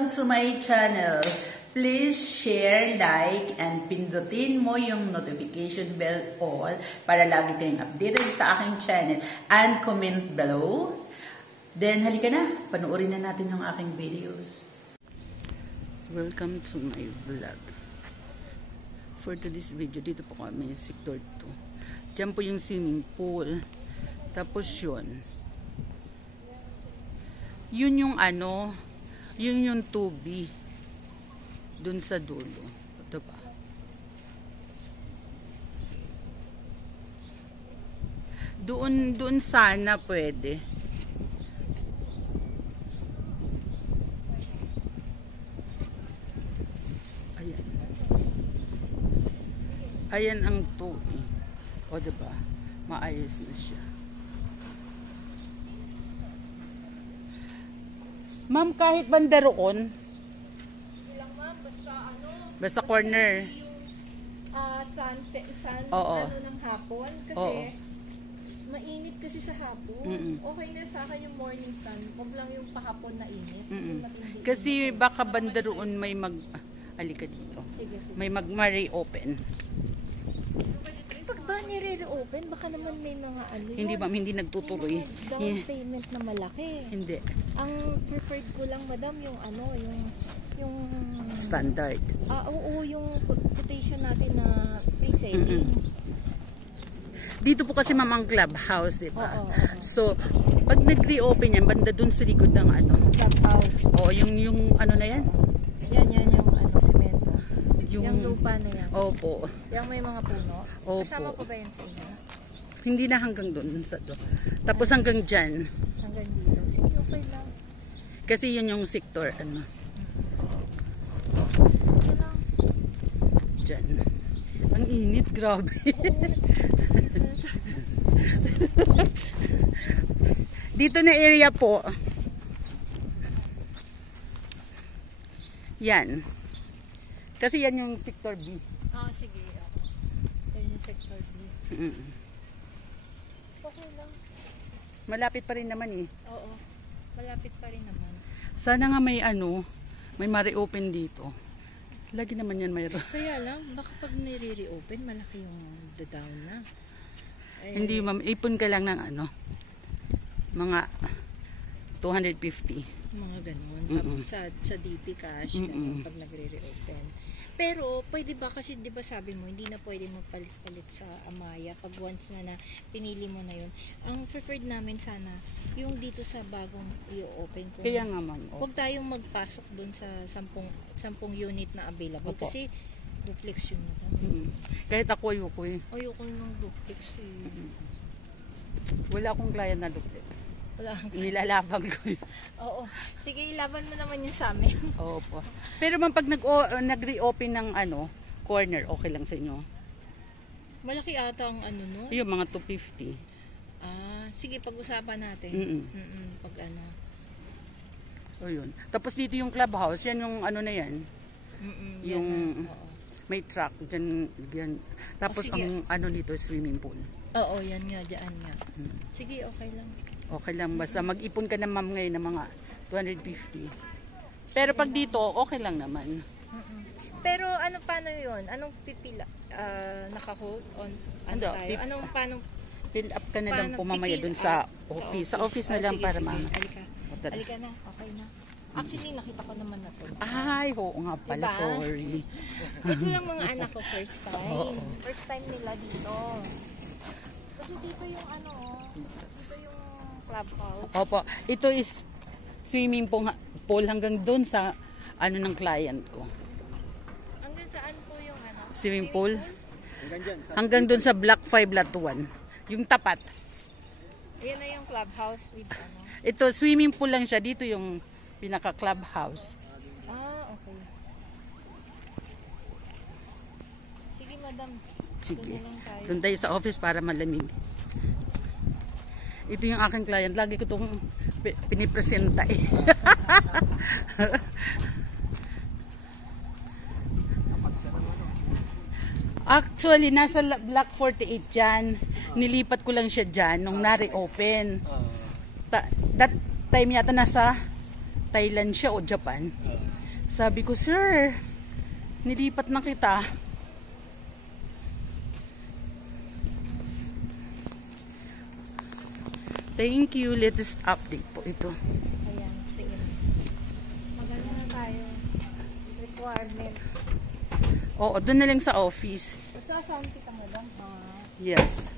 Welcome to my channel. Please share, like, and pindutin mo yung notification bell all para lagi kayong updated sa aking channel. And comment below. Then halika na, panoorin na natin yung aking videos. Welcome to my vlog. For today's video, dito po kami sector 2. Diyan po yung swimming pool. Tapos yun yung ano, yun yung tubi dun sa dulo. Ito ba? Doon sana pwede. Ayan. Ayan ang tubi. O diba? Maayos na siya. Ma'am, kahit banda roon. Lang ma'am, basta ano. Basta corner. Sunset, Oo. ano ng hapon. Kasi, Oo. mainit kasi sa hapon. Okay na sa akin yung morning sun. Huwag lang yung pahapon na init. Kasi baka banda roon may alika dito. Sige, sige. May mag-reopen. Pag ba nire-reopen, baka naman may mga ano yun. Hindi ma'am, hindi nagtutuloy. May mga down payment na malaki. Hindi. Ang preferred ko lang, madam, yung ano, yung Standard. Oo, yung quotation natin na pre-selling. Dito po kasi ma'am ang clubhouse, di ba? Oo. So, pag nag-reopen yan, banda dun sa likod ng ano. Clubhouse. Oo, yung ano na yan? Yan yung ano, semento. Yung lupa na yan. Opo. Yung may mga puno. Opo. Kasama po ba yan sa inyo? Hindi na hanggang doon sa do. Tapos hanggang dyan. Hanggang dito. Sige, okay lang. Kasi yun yung sector, ano. Okay lang. Dyan. Ang init, grabe. Dito na area po. Yan. Kasi yan yung sector B. Sige. Yan yung sector B. Okay lang. Malapit pa rin naman eh. Oo. Malapit pa rin naman. Sana nga may ano, may ma-reopen dito. Lagi naman yan mayroon. Kaya lang, baka pag nire-reopen, malaki yung down na. Hindi ma'am, ipon ka lang ng ano, mga 250. Mga ganun. Sa DP cash, ganun, pag nagre-reopen. Pero, pwede ba, kasi di ba sabi mo, hindi na pwede magpalit-palit sa Amaya pag once na pinili mo na yun. Ang preferred namin sana, yung dito sa bagong i-open ko. Kaya nga ma'am. Huwag tayong magpasok dun sa 10 unit na available. Opo. Kasi, duplex yun. Kahit ako ayoko eh. Ayoko ng duplex eh. Wala akong client na duplex. Wala akong Nilalaban ko yun. Oo. Sige, ilaban mo naman yun sa amin. Opo. Pero man pag nag-reopen ng ano, corner, okay lang sa inyo. Malaki ata ang ano, no? Yung mga 250. Sige, pag-usapan natin. Pag ano. O yun. Tapos dito yung clubhouse, yan yung ano na yan. Yung may truck dyan. Tapos ang ano dito, swimming pool. Oo, yan nga, dyan nga. Sige, okay lang. Okay lang, basta mag-ipon ka na ma'am ngayon ng mga 250. Pero pag dito, okay lang naman. Pero ano, paano yun? Anong pipila? Naka-hold on? Ano tayo? Anong paano? Fill up ka na lang po mamaya dun sa office. Sa office na lang para mama. Alika na, okay na. Actually, nakita ko naman na to. Ay, oo nga pala, diba? sorry. Ito lang mga anak ko, first time. First time nila dito. Kasi dito yung ano, dito yung clubhouse. Opo, ito is swimming pool hanggang dun sa ano ng client ko. Hanggang saan po yung ano? Swimming pool? Hanggang dun sa block 5 lot 1. Yung tapat. Ayan na yung clubhouse with ano. Ito, swimming pool lang siya. Dito yung pinaka clubhouse. Okay. Sige, madam. Sige. Doon na lang tayo. Doon tayo sa office para malamig. Ito yung aking client. Lagi ko itong pinipresenta eh. Actually, nasa block 48 dyan. Nilipat ko lang siya dyan nung na-reopen. That time yata nasa Thailand siya o Japan. Sabi ko, sir, nilipat na kita. Thank you. Latest update po ito. Ayan, sige. Maganda na tayo. Requirement. Oo, doon na lang sa office. Basta saan kita mo lang? Yes.